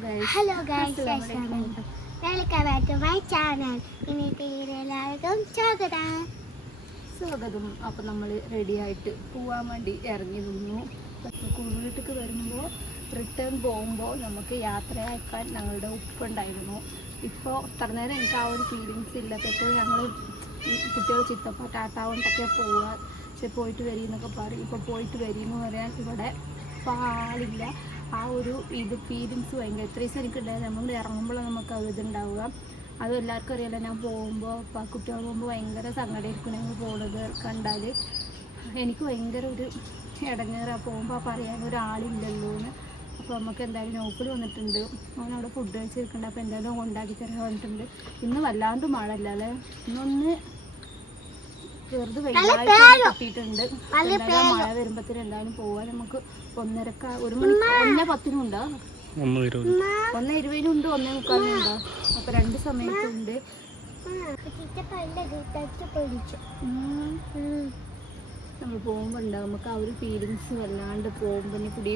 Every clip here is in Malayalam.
Hello guys welcome back to my channel ഇന്നത്തെ എല്ലാവർക്കും സ്വാഗതം. സ്വാഗതം. അപ്പം നമ്മൾ റെഡി ആയിട്ട് പോവാൻ വേണ്ടി ഇറങ്ങി നിന്നു. വീട്ടിലേക്ക് വരുമ്പോൾ റിട്ടേൺ പോകുമ്പോൾ നമുക്ക് യാത്രയാക്കാൻ ഞങ്ങളുടെ ഉപ്പുണ്ടായിരുന്നു ഇപ്പോൾ ഇത്ര നേരം എനിക്ക് ആ ഒരു ഫീലിങ്സ് ഇല്ല. എപ്പോഴും ഞങ്ങൾ കുട്ടികൾ ചിത്തപ്പ ടാട്ടാവണ്ടൊക്കെ പോവുക പക്ഷെ പോയിട്ട് വരിന്നൊക്കെ പറയും. ഇപ്പോൾ പോയിട്ട് വരിന്ന് പറയാൻ ഇവിടെ ആളില്ല. ആ ഒരു ഇത് ഫീലിങ്സ് ഭയങ്കര എത്രയും എനിക്കുണ്ടായത് നമ്മൾ ഇറങ്ങുമ്പോഴാണ് നമുക്ക് ആ ഇതുണ്ടാവുക അത് എല്ലാവർക്കും അറിയാലോ ഞാൻ പോകുമ്പോൾ ഇപ്പോൾ കുട്ടികൾ പോകുമ്പോൾ ഭയങ്കര സങ്കടമായിരിക്കും ഞങ്ങൾ പോകുന്നത് കണ്ടാൽ എനിക്ക് ഭയങ്കര ഒരു ഇടങ്ങേറാണ് പോകുമ്പോൾ പറയാൻ ഒരാളില്ലല്ലോ എന്ന്. അപ്പോൾ നമുക്ക് എന്തായാലും നോക്കിൽ വന്നിട്ടുണ്ട്. അവനവിടെ ഫുഡ് കഴിച്ചിരിക്കുന്നുണ്ട്. അപ്പോൾ എന്തായാലും ഉണ്ടാക്കി തരാൻ വന്നിട്ടുണ്ട് ഇന്ന് വല്ലാണ്ട് മഴ അല്ലേ ഇന്നൊന്ന് ചെറുത് വെയിലായിട്ട് കിട്ടിയിട്ടുണ്ട് എന്തായാലും മഴ വരുമ്പത്തിന് എന്തായാലും പോവാൻ നമുക്ക് ഒന്നരക്ക ഒരു മണി ഒന്നേ പത്തിനും ഉണ്ടോ ഒന്ന് ഇരുപത്. ഒന്ന് ഇരുപതിനുണ്ട് ഒന്നേ മുക്കാലിനും ഉണ്ടോ അപ്പോൾ രണ്ട് സമയത്തുണ്ട്. പൊളിച്ചു. നമ്മൾ ഉണ്ടാവും നമുക്ക് ആ ഒരു ഫീലിങ്സ് വല്ലാണ്ട് പോകുമ്പോ കുടി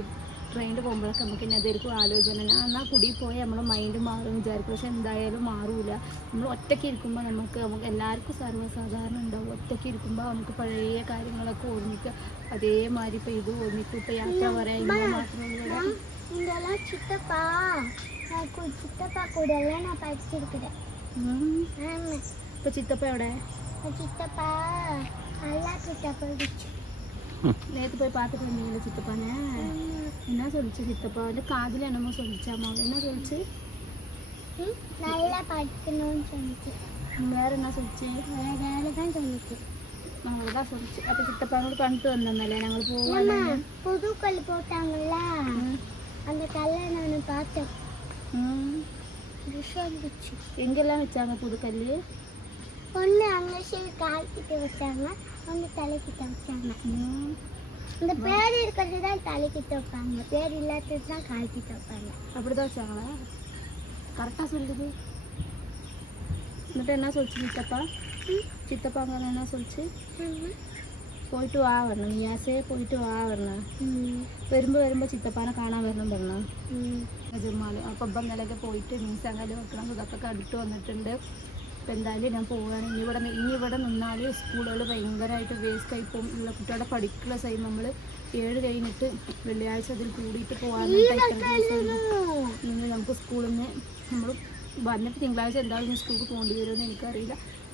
ട്രെയിനിൽ പോകുമ്പോഴൊക്കെ നമുക്ക് ഇനി അതായിരിക്കും ആലോചന ഞാൻ എന്നാൽ കുടി പോയി നമ്മുടെ മൈൻഡ് മാറും വിചാരിക്കും പക്ഷെ എന്തായാലും മാറൂല നമ്മൾ ഒറ്റയ്ക്ക് ഇരിക്കുമ്പോൾ നമുക്ക് നമുക്ക് എല്ലാവർക്കും സർവ്വസാധാരണ ഉണ്ടാവും ഒറ്റയ്ക്ക് ഇരിക്കുമ്പോൾ നമുക്ക് പഴയ കാര്യങ്ങളൊക്കെ ഓർമ്മിക്കുക അതേമാതിരി ഇപ്പോൾ ഇത് ഓർമ്മിക്കും ഇപ്പോൾ യാത്ര പറയാൻ ഇങ്ങനെ മാത്രമേ இதெல்லாம் சித்தப்பா நான் கு- சித்தப்பா கூட எல்லாம் நான் படிச்சிருக்கிறேன் ஆமா ഇപ്പോൾ ചിത്തപ്പ എവിടെ நான் சித்தப்பா நல்லா கிட்ட நேற்று போய் பார்த்துட்டு வந்தீங்களே சித்தப்பானே என்ன சொல்லிச்சு சித்தப்பா? வந்து காதில் என்னமோ சொல்லிச்சாமா? என்ன சொல்லிச்சு? நல்லா படிக்கணும்னு சொல்லிச்சு. வேற என்ன சொல்லிச்சு? வேற வேலை தான் சொல்லிச்சு. நாங்கள் தான் சொல்லிச்சு. அப்போ சித்தப்பா கூட பண்ணிட்டு வந்தோம்ல நாங்கள் போவோம் புது கல் போட்டாங்கல்ல? அந்த கல்லை நான் பார்த்தேன். எங்கெல்லாம் வச்சாங்க புது கல் ஒன்று அங்கே சரி கால் கிட்ட வச்சாங்க ஒன்று தலைக்கிட்ட வச்சாங்க இந்த பேர் இருக்கிறது தான் தலைக்கிட்ட வைப்பாங்க பேர் இல்லாதது தான் கால் கிட்ட வைப்பாங்க அப்படிதான் வச்சாங்களா கரெக்டாக சொல்லுது എന്നിട്ട് എന്നാ ചൊല്ലിച്ചു ചിത്തപ്പ ചിത്തപ്പ അങ്ങനെ എന്നാ ചൊല്ലിച്ച് ஆமா. പോയിട്ട് വാ പറഞ്ഞു നിയാസേ പോയിട്ട് വാ പറഞ്ഞു ம், വരുമ്പോൾ വരുമ്പോൾ ചിത്തപ്പാനെ കാണാൻ വരണം പറഞ്ഞു ம். ജമാല് അപ്പം ഇപ്പം ഇന്നലെയൊക്കെ പോയിട്ട് മീൻസ് അങ്ങനെ വെക്കണം ഇതൊക്കെ കണ്ടിട്ട് വന്നിട്ടുണ്ട് അപ്പം എന്തായാലും ഞാൻ പോവുകയാണ്. ഇനി ഇവിടെ നിന്ന് ഇനി ഇവിടെ നിന്നാൽ സ്കൂളുകൾ ഭയങ്കരമായിട്ട് വേസ്റ്റ് ആയി പോകും. ഉള്ള കുട്ടികളുടെ പഠിക്കുന്ന സൈം നമ്മൾ ഏഴ് കഴിഞ്ഞിട്ട് വെള്ളിയാഴ്ച അതിൽ കൂടിയിട്ട് പോകാനായിട്ട് നമുക്ക് സ്കൂളിൽ നിന്ന് നമ്മൾ വന്നിട്ട് തിങ്കളാഴ്ച എന്തായാലും സ്കൂളിൽ പോകേണ്ടി വരുമെന്ന് എനിക്കറിയില്ല.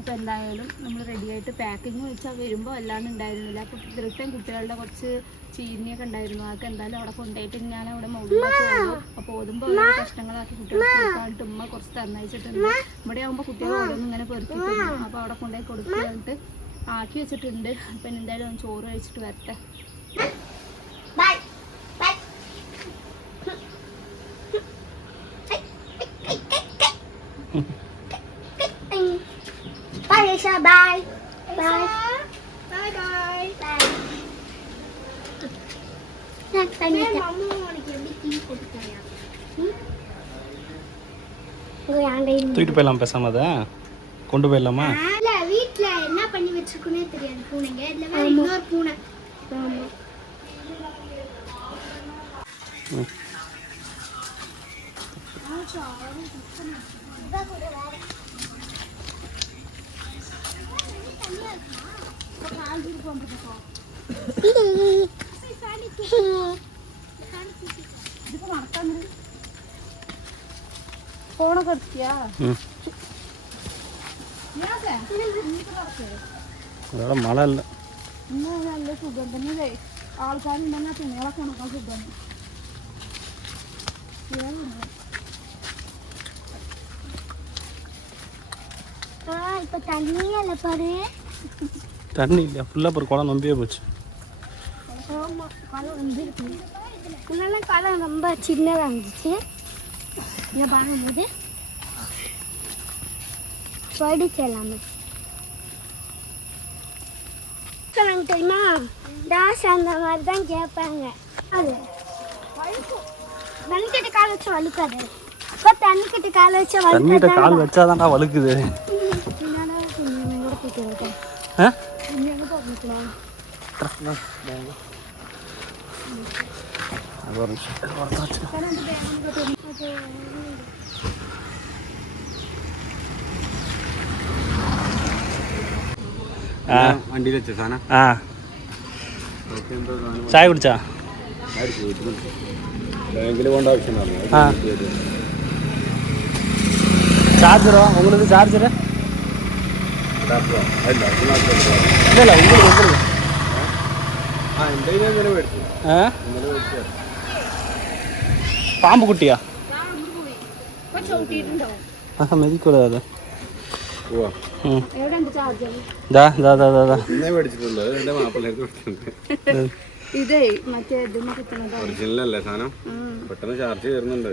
അപ്പോൾ എന്തായാലും നമ്മൾ റെഡിയായിട്ട് പാക്കിങ് വെച്ചാൽ വരുമ്പോൾ അല്ലാണ്ട് ഉണ്ടായിരുന്നില്ല. അപ്പോൾ റിട്ടേൺ കുട്ടികളുടെ കുറച്ച് ചീനിയൊക്കെ ഉണ്ടായിരുന്നു. അതൊക്കെ എന്തായാലും അവിടെ കൊണ്ടുപോയിട്ട് ഞാൻ അവിടെ മുകളിലൊക്കെ അപ്പോൾ ഓതുമ്പോൾ ഓരോ കഷ്ണങ്ങളാക്കി കുട്ടികൾക്ക് ഉമ്മ. കുറച്ച് തന്നയച്ചിട്ടുണ്ട് ഇവിടെ ആകുമ്പോൾ കുട്ടികൾ ഓരോന്നും ഇങ്ങനെ പെറുക്കി തിന്നും അപ്പോൾ അവിടെ കൊണ്ടുപോയി കൊടുക്കാനായിട്ട് ആക്കി വെച്ചിട്ടുണ്ട്. അപ്പം എന്തായാലും ചോറ് കഴിച്ചിട്ട് വരട്ടെ. Lisa. Bye. Bye. Bye, bye. Bye. தூக்கிட்டு போயிடலாம் பேசாம அதை கொண்டு போயிடலாமா இல்ல வீட்ல என்ன பண்ணி வச்சிருக்குனே தெரியாது பூனைங்க இதுல வேற இன்னொரு பூனை ஆமா ഫോണൊക്കെ എടുത്തിയാ അവിടെ മഴ അല്ല നല്ല സുഖം തന്നെ ആൾക്കാരുണ്ടെങ്കിൽ തുണികളൊക്കെ ഉണക്കാൻ സുഖം ഇപ്പൊ തന്നെയല്ല പറയേ தண்ணி இல்லை ஃபுல்லாக ஒரு குளம் நம்பியே போச்சு. முன்னெல்லாம் ரொம்ப சின்னதாக இருந்துச்சு. இதை பார்க்கும்போது படிச்சு எல்லாமே தெரியுமா? தாஸ் அந்த மாதிரி தான் கேட்பாங்க. அது. தண்ணிக்கிட்ட கால் வச்சு வலுக்காது இப்போ தண்ணிக்கிட்ட கால் வச்சு தண்ணிகிட்ட கால் வச்சாதான்டா வழுக்குது. ചായ കുടിച്ചാ ചാർജറോ ഉള്ളത് ആവശ്യം അല്ല പാമ്പ് കുട്ടിയാ ആ ഇതേ മറ്റേ ഒറിജിനൽ അല്ലേ സാധനം? പെട്ടെന്ന് ചാർജ് കയറുന്നുണ്ടോ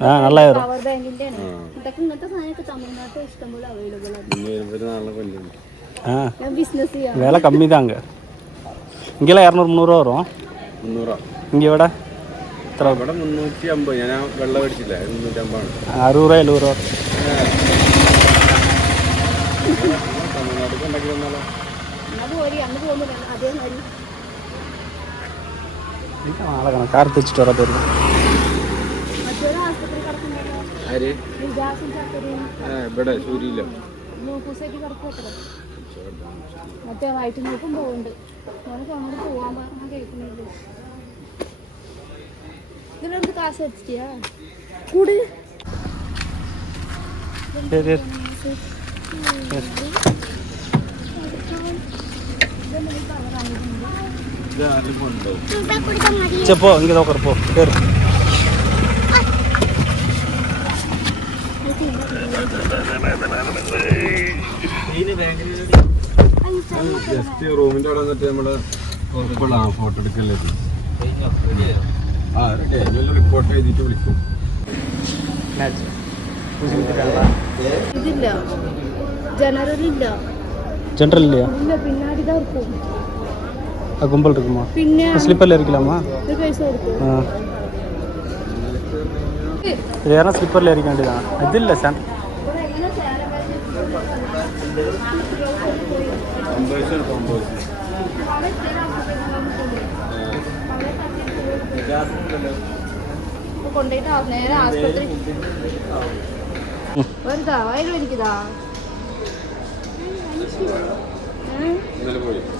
ആ നല്ല വരും പവർ ബാങ്കിന്റെ ആണ് ഇതൊക്കെ ഇങ്ങനത്തെ സാധനമൊക്കെ തമിഴ്നാട്ടിൽ ഇഷ്ടംപോലെ അവൈലബിൾ ആണ് ഇന്ന് വരുമ്പോൾ നാളെ കൊല്ലുന്നു ஆ ഞാൻ ബിസിനസ് ചെയ്യാം விலை கம்மி தாங்க இங்கெல்லாம் இரநூறு முந்நூறுவா வரும் മുന്നൂറാ இங்கே விட எத்தனை ഇവിടെ മുന്നൂറ്റി അമ്പത് ഞാൻ ആ വെള്ളം മേടിച്ചില്ല മുന്നൂറ്റി അമ്പതാണ് அறுபது ரூபா எழுபது ரூபா തമിഴ്നാട്ടിൽ ഉണ്ടാക്കി തന്നാലോ അത് പോരി അന്ന് പോകുമ്പോൾ അതേമാതിരി நாளை கணக்கு கார் தைச்சிட்டு வர போயிருக்கோம் മറ്റൊരു ആശുപത്രി കിടക്കുന്നുണ്ടല്ലോ ആര്? ഇവിടെ സൂര്യയിലോ. ചെപ്പോ ഇങ്ങനെ നോക്കറപ്പോ കേറി. ജസ്റ്റ് റൂമിന്റെ അവിടെ വന്നിട്ട് നമ്മള് ഇപ്പോൾ ആ ഫോട്ടോ എടുക്കല്ലേ ഇത്. ആ റെഡി റിപ്പോർട്ട് എഴുതിയിട്ട് വിളിക്കും என்னாச்சு ஊசி குத்திட்டாங்களா ഇതില്ല ജനറൽ ഇല്ല ஜென்ரல் இல்லையா ഇല്ല പിന്നാടി தான் இருக்கும் அது கும்பல் இருக்குமா പിന്നെ ஸ்லிப்பரில் இருக்கலாமா ഇത് പൈസ കൊടുക്കും ஆ இது யாரும் ஸ்லிப்பரில் இருக்க வேண்டியதான் മൈസൂർ കോമ്പോസ് കൊണ്ടുപോയിട്ട് നേരെ ആശുപത്രി ഒരുതാ വയറ് വലിക്കതാ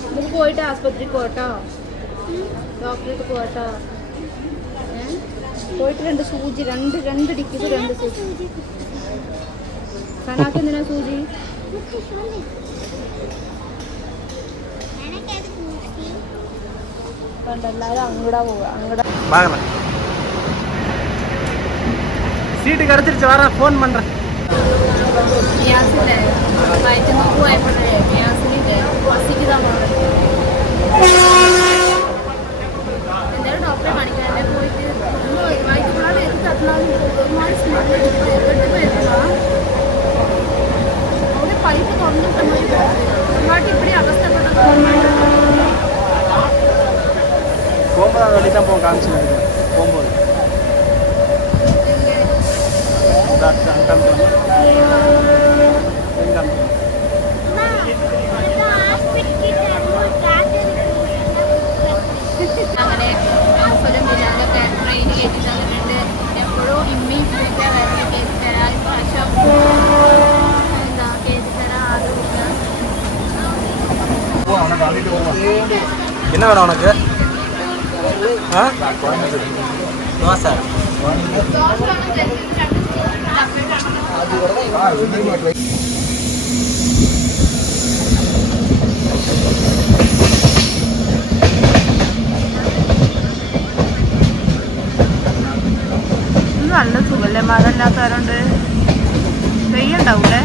നമുക്ക് പോയിട്ട് ആസ്പത്രി പോട്ടോ ഡോക്ടറേക്ക് പോട്ടോ പോയിട്ട് രണ്ട് സൂചി രണ്ട് രണ്ട് ടിക്കറ്റ് രണ്ട് സൂചി കണാക്കെന്തിനാ സൂചി എല്ലാവരും അങ്ങോട്ടാ പോവുക അങ്ങോട്ടാ വാങ്ങണം സീറ്റ് കിടച്ചിരിച്ച് വേറെ ഫോൺ പണ്ടേ വയറ്റുന്നോക്ക് പോയപ്പോഴേ ഗ്യാസിന് പസിക്ക് തന്നെ என்ன வேணும் உனக்கு ஆ தோசை നല്ല സുഖല്ലേ മഴ ഇല്ലാത്തവരുണ്ട് പെയ്യുണ്ടാവൂലേ